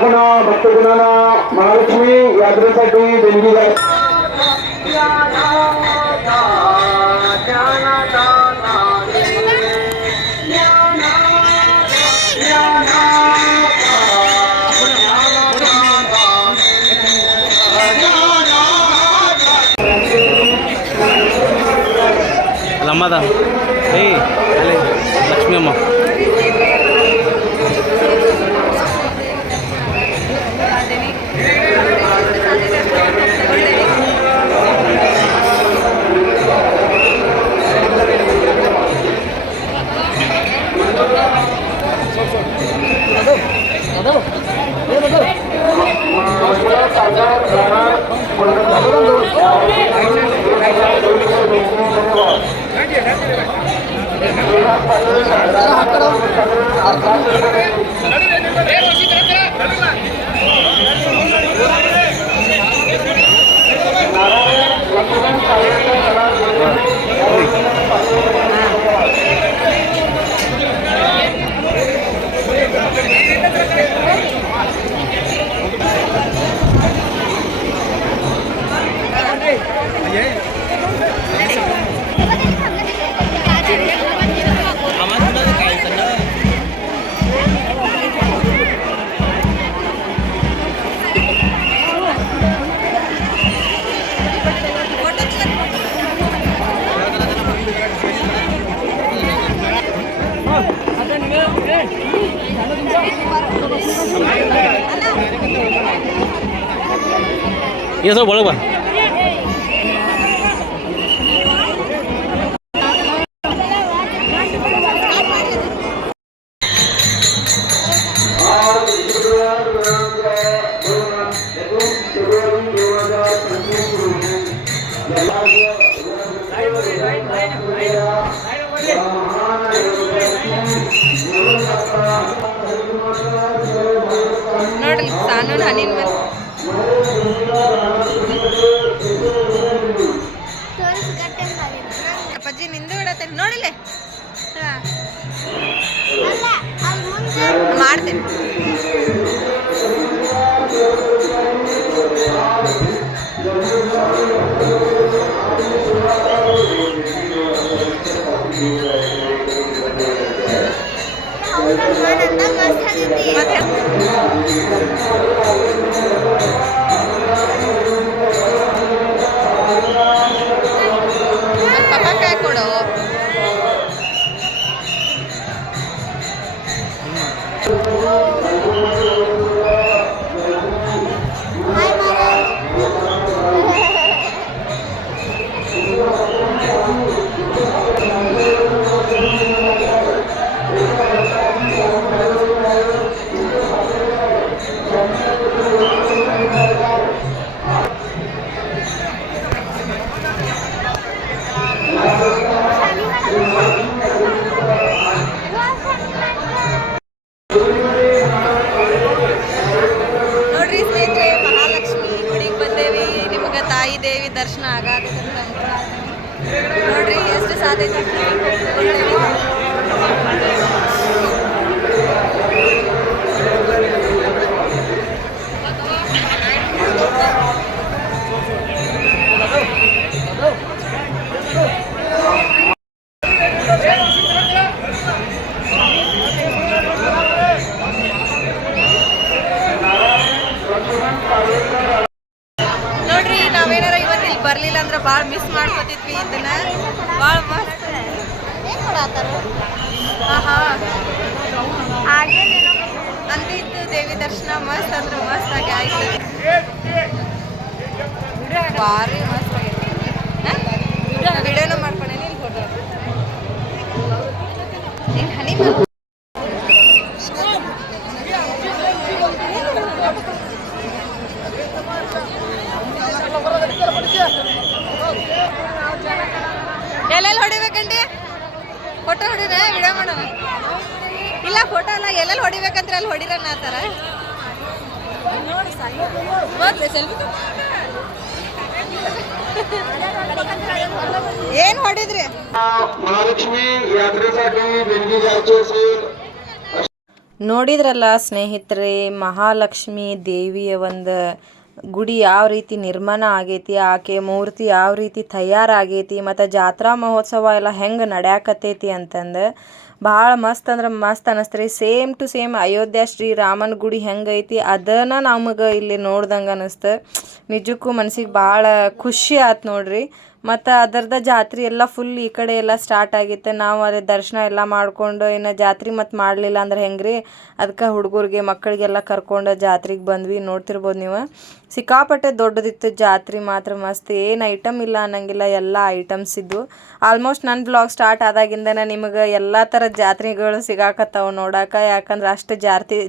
भक्तगणांना महालक्ष्मी यात्रेसाठी देणगी द्या. ಲಮ್ಮದ ಏಯ್ ಅಲ್ಲಿ ಲಕ್ಷ್ಮಿ ಅಮ್ಮ আমার ಈಗ ಸ್ವಲ್ಪ ಒಳಗೆ ಬಾ. ನೋಡ್ರಿ ಸಾನೂನ್ ಹನಿನ ಮೇಲೆ ಅಪ್ಪಾಜಿ ನಿಂದು ಬಿಡತ್ತೆ ನೋಡಿಲ್ಲ ಮಾಡ್ತೇನೆ. ಮತ್ತೆ ಪಪ್ಪಾಕಾಯಿ ಕೊಡು. ನೋಡ್ರಿ ಸ್ನೇಹಿತರೆ, ಮಹಾಲಕ್ಷ್ಮಿ ಗುಡಿಗೆ ಬಂದೇವಿ. ನಿಮಗೆ ತಾಯಿ ದೇವಿ ದರ್ಶನ ಆಗತ್ತಂತ ನೋಡ್ರಿ ಎಷ್ಟು ಸಾಧ್ಯತೆ. ನೋಡ್ರಿ ನಾವೇನಾರ ಇವತ್ತು ಇಲ್ಲಿ ಬರ್ಲಿಲ್ಲ ಅಂದ್ರೆ ಭಾಳ ಮಿಸ್ ಮಾಡ್ಕೋತಿದ್ವಿ ಇದನ್ನ. ಭಾಳ ಮಸ್ತ್ ಅಂದಿತ್ತು ದೇವಿ ದರ್ಶನ ಮಸ್ತ್ ಅಂದ್ರೆ ಮಸ್ತ್ ಆಗಿ ಆಯ್ತು. ಭಾರಿ ಮಸ್ತ್ ಆಗೈತಿ. ವಿಡಿಯೋನು ಮಾಡ್ಕೊಂಡೇನಿ, ಇಲ್ಲಿ ಫೋಟೋ ನೀನು ಹನಿ ಎಲ್ಲೆಲ್ಲಿ ಹೊಡಿಬೇಕಂడి? ಫೋಟೋ ಹೊಡಿರ ವಿಡಿಯೋ ಮಾಡೋಣ. ಇಲ್ಲ ಫೋಟೋ ಅಲ್ಲ, ಎಲ್ಲೆಲ್ಲಿ ಹೊಡಿಬೇಕಂದ್ರೆ ಅಲ್ಲಿ ಹೊಡಿರನ್ನ ಆ ಥರ. ಏನು ಹೊಡಿದ್ರಿ? महालक्ष्मी यात्रेसाठी देणगी द्यायची असेल. ನೋಡಿದ್ರಲ್ಲ ಸ್ನೇಹಿತರೆ, ಮಹಾಲಕ್ಷ್ಮಿ ದೇವಿಯ ಒಂದು ಗುಡಿ ಯಾವ ರೀತಿ ನಿರ್ಮಾಣ ಆಗೈತಿ, ಆಕೆ ಮೂರ್ತಿ ಯಾವ ರೀತಿ ತಯಾರಾಗೈತಿ, ಮತ್ತು ಜಾತ್ರಾ ಮಹೋತ್ಸವ ಎಲ್ಲ ಹೆಂಗೆ ನಡ್ಯಾಕತ್ತೈತಿ ಅಂತಂದು ಭಾಳ ಮಸ್ತ್ ಅಂದ್ರೆ ಮಸ್ತ್ ಅನ್ನಿಸ್ತ್ರಿ. ಸೇಮ್ ಟು ಸೇಮ್ ಅಯೋಧ್ಯ ಶ್ರೀರಾಮನ ಗುಡಿ ಹೆಂಗೈತಿ ಅದನ್ನು ನಮಗೆ ಇಲ್ಲಿ ನೋಡ್ದಂಗೆ ಅನ್ನಿಸ್ತು. ನಿಜಕ್ಕೂ ಮನ್ಸಿಗೆ ಭಾಳ ಖುಷಿ ಆಯ್ತು ನೋಡ್ರಿ. ಮತ್ತು ಅದರದ ಜಾತ್ರೆ ಎಲ್ಲ ಫುಲ್ ಈ ಕಡೆ ಎಲ್ಲ ಸ್ಟಾರ್ಟ್ ಆಗಿತ್ತು. ನಾವು ಅದೇ ದರ್ಶನ ಎಲ್ಲ ಮಾಡಿಕೊಂಡು ಇನ್ನು ಜಾತ್ರೆ ಮತ್ತು ಮಾಡಲಿಲ್ಲ ಅಂದ್ರೆ ಹೆಂಗೆ ರೀ, ಅದಕ್ಕೆ ಹುಡುಗರಿಗೆ ಮಕ್ಕಳಿಗೆಲ್ಲ ಕರ್ಕೊಂಡು ಜಾತ್ರೆಗೆ ಬಂದ್ವಿ. ನೋಡ್ತಿರ್ಬೋದು ನೀವು, ಸಿಕ್ಕಾಪಟ್ಟೆ ದೊಡ್ಡದಿತ್ತು ಜಾತ್ರೆ. ಮಾತ್ರ ಮಸ್ತ್, ಏನು ಐಟಮ್ ಇಲ್ಲ ಅನ್ನಂಗಿಲ್ಲ, ಎಲ್ಲ ಐಟಮ್ಸ್ ಇದ್ದು. ಆಲ್ಮೋಸ್ಟ್ ನನ್ನ ಬ್ಲಾಗ್ ಸ್ಟಾರ್ಟ್ ಆದಾಗಿಂದನೇ ನಿಮಗೆ ಎಲ್ಲ ಥರದ ಜಾತ್ರೆಗಳು ಸಿಗಾಕತ್ತಾವೆ ನೋಡೋಕೆ. ಯಾಕಂದ್ರೆ ಅಷ್ಟು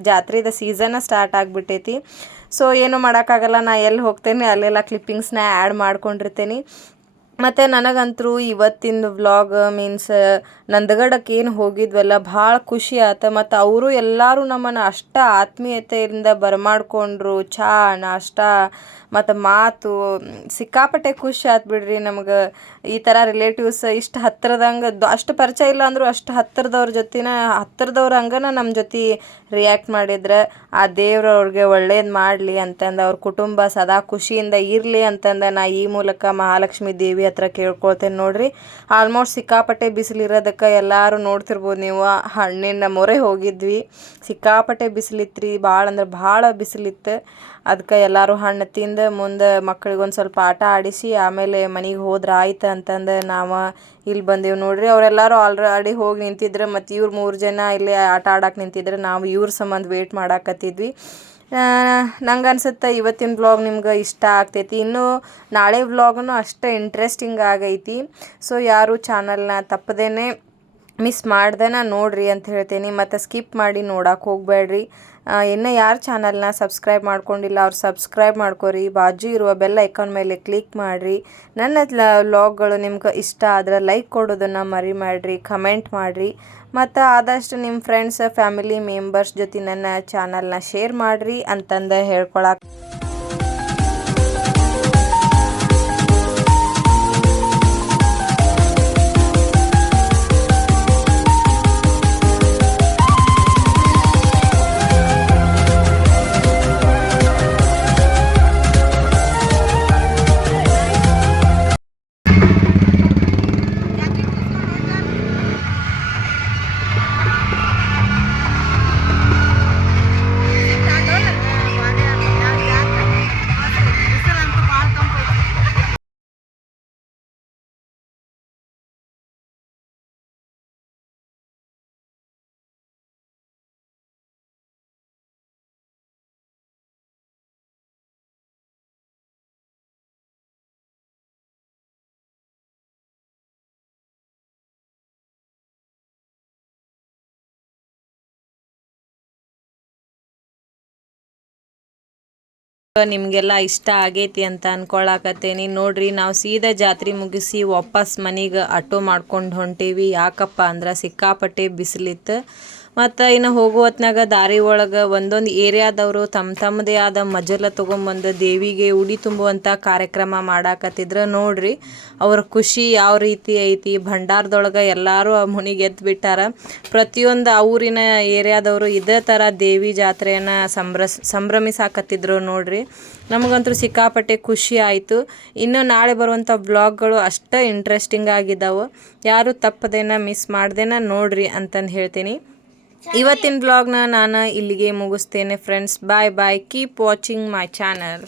ಜಾತ್ರೆದ ಸೀಸನ್ನ ಸ್ಟಾರ್ಟ್ ಆಗಿಬಿಟ್ಟೈತಿ. ಸೊ ಏನು ಮಾಡೋಕ್ಕಾಗಲ್ಲ, ನಾ ಎಲ್ಲಿ ಹೋಗ್ತೇನೆ ಅಲ್ಲೆಲ್ಲ ಕ್ಲಿಪ್ಪಿಂಗ್ಸ್ನ ಆ್ಯಡ್ ಮಾಡ್ಕೊಂಡಿರ್ತೇನೆ. ಮತ್ತು ನನಗಂತರೂ ಇವತ್ತಿನ ವ್ಲಾಗ್ ಮೀನ್ಸ್ ನಂದಗಡಕ್ಕೆ ಏನು ಹೋಗಿದ್ವಲ್ಲ ಭಾಳ ಖುಷಿ ಆಯ್ತು. ಮತ್ತು ಅವರು ಎಲ್ಲರೂ ನಮ್ಮನ್ನು ಅಷ್ಟು ಆತ್ಮೀಯತೆಯಿಂದ ಬರಮಾಡ್ಕೊಂಡ್ರು. ಚಹಾ ನಾಷ್ಟ ಮತ್ತು ಮಾತು ಸಿಕ್ಕಾಪಟ್ಟೆ ಖುಷಿ ಆಯ್ತು ಬಿಡ್ರಿ. ನಮಗೆ ಈ ಥರ ರಿಲೇಟಿವ್ಸ್ ಇಷ್ಟು ಹತ್ತಿರದಂಗೆ ಅಷ್ಟು ಪರಿಚಯ ಇಲ್ಲ ಅಂದರೂ ಅಷ್ಟು ಹತ್ತಿರದವ್ರ ಜೊತೆನ ಹತ್ತಿರದವ್ರ ಹಂಗನ ನಮ್ಮ ಜೊತೆ ರಿಯಾಕ್ಟ್ ಮಾಡಿದ್ರೆ ಆ ದೇವ್ರು ಅವ್ರಿಗೆ ಒಳ್ಳೇದು ಮಾಡಲಿ ಅಂತಂದು, ಅವ್ರ ಕುಟುಂಬ ಸದಾ ಖುಷಿಯಿಂದ ಇರಲಿ ಅಂತಂದು ನಾ ಈ ಮೂಲಕ ಮಹಾಲಕ್ಷ್ಮಿ ದೇವಿ ಹತ್ರ ಕೇಳ್ಕೊಳ್ತೇನೆ ನೋಡ್ರಿ. ಆಲ್ಮೋಸ್ಟ್ ಸಿಕ್ಕಾಪಟ್ಟೆ ಬಿಸಿಲಿರೋದಕ್ಕೆ ಎಲ್ಲರೂ ನೋಡ್ತಿರ್ಬೋದು ನೀವು. ಹಣ್ಣಿನ ಮೊರೆ ಹೋಗಿದ್ವಿ, ಸಿಕ್ಕಾಪಟ್ಟೆ ಬಿಸಿಲಿತ್ತು, ಭಾಳ ಅಂದ್ರೆ ಭಾಳ ಬಿಸಿಲಿತ್ತು. ಅದಕ್ಕೆ ಎಲ್ಲರೂ ಹಣ್ಣು ತಿಂದು ಮುಂದೆ ಮಕ್ಕಳಿಗೊಂದು ಸ್ವಲ್ಪ ಆಟ ಆಡಿಸಿ ಆಮೇಲೆ ಮನೆಗೆ ಹೋದ್ರೆ ಆಯ್ತು ಅಂತಂದು ನಾವು ಇಲ್ಲಿ ಬಂದೀವಿ ನೋಡ್ರಿ. ಅವರೆಲ್ಲರೂ ಆಲ್ರೆಡಿ ಹೋಗಿ ನಿಂತಿದ್ರೆ ಮತ್ತು ಇವ್ರು 3 ಜನ ಇಲ್ಲಿ ಆಟ ಆಡಕ್ಕೆ ನಿಂತಿದ್ರೆ ನಾವು ಇವ್ರ ಸಂಬಂಧ ವೇಟ್ ಮಾಡಾಕತ್ತಿದ್ವಿ. ನಂಗೆ ಅನ್ಸುತ್ತೆ ಇವತ್ತಿನ ವ್ಲಾಗ್ ನಿಮ್ಗೆ ಇಷ್ಟ ಆಗ್ತೈತಿ. ಇನ್ನು ನಾಳೆ ವ್ಲಾಗನು ಅಷ್ಟೇ ಇಂಟ್ರೆಸ್ಟಿಂಗ್ ಆಗೈತಿ. ಸೊ ಯಾರು ಚಾನಲ್ನ ತಪ್ಪದೇನೆ ಮಿಸ್ ಮಾಡ್ದೇನ ನೋಡ್ರಿ ಅಂತ ಹೇಳ್ತೀನಿ. ಮತ್ತು ಸ್ಕಿಪ್ ಮಾಡಿ ನೋಡಕ್ಕೆ ಹೋಗಬೇಡ್ರಿ. ಇನ್ನೂ ಯಾರು ಚಾನಲ್ನ ಸಬ್ಸ್ಕ್ರೈಬ್ ಮಾಡ್ಕೊಂಡಿಲ್ಲ ಅವ್ರು ಸಬ್ಸ್ಕ್ರೈಬ್ ಮಾಡ್ಕೊರಿ. ಬಾಜು ಇರುವ ಬೆಲ್ ಐಕಾನ್ ಮೇಲೆ ಕ್ಲಿಕ್ ಮಾಡಿರಿ. ನನ್ನ ವ್ಲಾಗ್ಗಳು ನಿಮ್ಗೆ ಇಷ್ಟ ಆದ್ರೆ ಲೈಕ್ ಕೊಡೋದನ್ನು ಮರಿಬೇಡ್ರಿ, ಕಮೆಂಟ್ ಮಾಡಿರಿ. ಮತ್ತು ಆದಷ್ಟು ನಿಮ್ಮ ಫ್ರೆಂಡ್ಸ್ ಫ್ಯಾಮಿಲಿ ಮೆಂಬರ್ಸ್ ಜೊತೆ ನನ್ನ ಚಾನಲ್ನ ಶೇರ್ ಮಾಡಿರಿ ಅಂತಂದು ಹೇಳ್ಕೊಳಕ್ಕೆ ನಿಮಗೆಲ್ಲ ಇಷ್ಟ ಆಗೈತಿ ಅಂತ ಅಂದ್ಕೊಳಕತ್ತೇನಿ. ನೋಡ್ರಿ ನಾವು ಸೀದಾ ಜಾತ್ರೆ ಮುಗಿಸಿ ವಾಪಸ್ ಮನೆಗೆ ಆಟೋ ಮಾಡ್ಕೊಂಡು ಹೊಂಟೀವಿ. ಯಾಕಪ್ಪ ಅಂದ್ರೆ ಸಿಕ್ಕಾಪಟ್ಟೆ ಬಿಸಿಲಿತ್ತು. ಮತ್ತು ಇನ್ನು ಹೋಗೋ ಹೊತ್ನಾಗ ದಾರಿ ಒಳಗೆ ಒಂದೊಂದು ಏರಿಯಾದವರು ತಮ್ಮದೇ ಆದ ಮಜಲ ತೊಗೊಂಬಂದು ದೇವಿಗೆ ಉಡಿ ತುಂಬುವಂಥ ಕಾರ್ಯಕ್ರಮ ಮಾಡಾಕತ್ತಿದ್ರು. ನೋಡ್ರಿ ಅವ್ರ ಖುಷಿ ಯಾವ ರೀತಿ ಐತಿ. ಭಂಡಾರದೊಳಗೆ ಎಲ್ಲರೂ ಮುನಿಗೆ ಎದ್ದು ಬಿಟ್ಟಾರ. ಪ್ರತಿಯೊಂದು ಊರಿನ ಏರಿಯಾದವರು ಇದೇ ಥರ ದೇವಿ ಜಾತ್ರೆಯನ್ನು ಸಂಭ್ರಮಿಸಾಕತ್ತಿದ್ರು. ನೋಡ್ರಿ ನಮಗಂತೂ ಸಿಕ್ಕಾಪಟ್ಟೆ ಖುಷಿ ಆಯಿತು. ಇನ್ನು ನಾಳೆ ಬರುವಂಥ ವ್ಲಾಗ್ಗಳು ಅಷ್ಟೇ ಇಂಟ್ರೆಸ್ಟಿಂಗ್ ಆಗಿದ್ದಾವೆ. ಯಾರು ತಪ್ಪದೇನ ಮಿಸ್ ಮಾಡ್ದೇನ ನೋಡ್ರಿ ಅಂತಂದು ಹೇಳ್ತೀನಿ. ಇವತ್ತಿನ ವ್ಲಾಗ್ನ ನಾನು ಇಲ್ಲಿಗೆ ಮುಗಿಸ್ತೇನೆ friends. Bye bye. Keep watching my channel.